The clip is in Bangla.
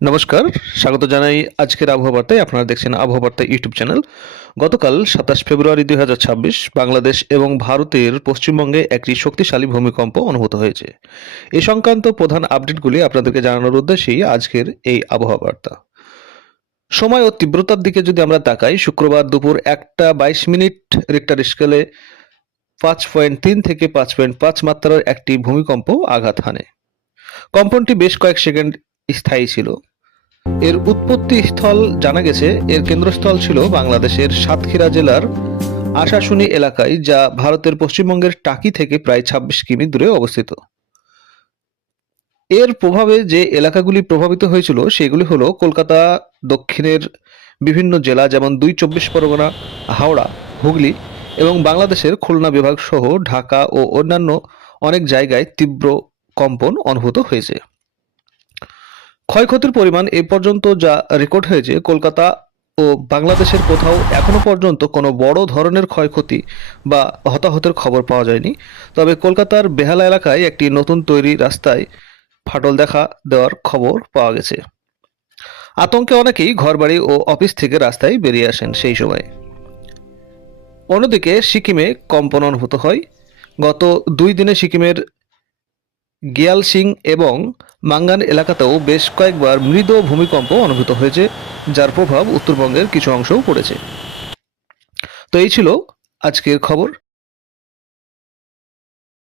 নমস্কার, স্বাগত জানাই আজকের আবহাওয়া বার্তায়। আপনারা দেখছেন আবহাওয়া বার্তা ইউটিউব চ্যানেল। গতকাল ২৭ ফেব্রুয়ারি ২০২৬ বাংলাদেশ এবং ভারতের পশ্চিমবঙ্গে একটি শক্তিশালী ভূমিকম্প অনুভূত হয়েছে। এ সংক্রান্ত প্রধান আপডেটগুলি আপনাদেরকে জানানোর উদ্দেশ্যেই আজকের এই আবহাওয়া বার্তা। সময় ও তীব্রতার দিকে যদি আমরা তাকাই, শুক্রবার দুপুর ১টা ২২ রিক্টার স্কেলে ৫.৩ থেকে ৫.৫ মাত্রার একটি ভূমিকম্প আঘাত হানে। কম্পনটি বেশ কয়েক সেকেন্ড স্থায়ী ছিল। এর উৎপত্তি স্থল জানা গেছে, এর কেন্দ্রস্থল ছিল বাংলাদেশের সাতক্ষীরা জেলার আশাশুনি এলাকায়, যা ভারতের পশ্চিমবঙ্গের টাকি থেকে প্রায় ২৬ কিমি দূরে অবস্থিত। এর প্রভাবে যে এলাকাগুলি প্রভাবিত হয়েছিল সেগুলি হলো কলকাতা, দক্ষিণের বিভিন্ন জেলা যেমন ২ চব্বিশ পরগনা, হাওড়া, হুগলি এবং বাংলাদেশের খুলনা বিভাগ সহ ঢাকা ও অন্যান্য অনেক জায়গায় তীব্র কম্পন অনুভূত হয়েছে। ক্ষয়ক্ষতির পরিমাণ এ পর্যন্ত যা রেকর্ড হয়েছে, কলকাতা ও বাংলাদেশের কোথাও এখনো পর্যন্ত কোনো বড় ধরনের ক্ষয়ক্ষতি বা হতাহতের খবর পাওয়া যায়নি। তবে কলকাতার বেহালা এলাকায় একটি নতুন তৈরি রাস্তায় ফাটল দেখা দেওয়ার খবর পাওয়া গেছে। আতঙ্কে অনেকেই ঘরবাড়ি ও অফিস থেকে রাস্তায় বেরিয়ে আসেন সেই সময়। অন্যদিকে সিকিমে কম্পন অনুভূত হয়। গত ২ দিনে সিকিমের গিয়ালসিং এবং মাঙ্গান এলাকাতেও বেশ কয়েকবার মৃদু ভূমিকম্প অনুভূত হয়েছে, যার প্রভাব উত্তরবঙ্গের কিছু অংশেও পড়েছে। তো এই ছিল আজকের খবর।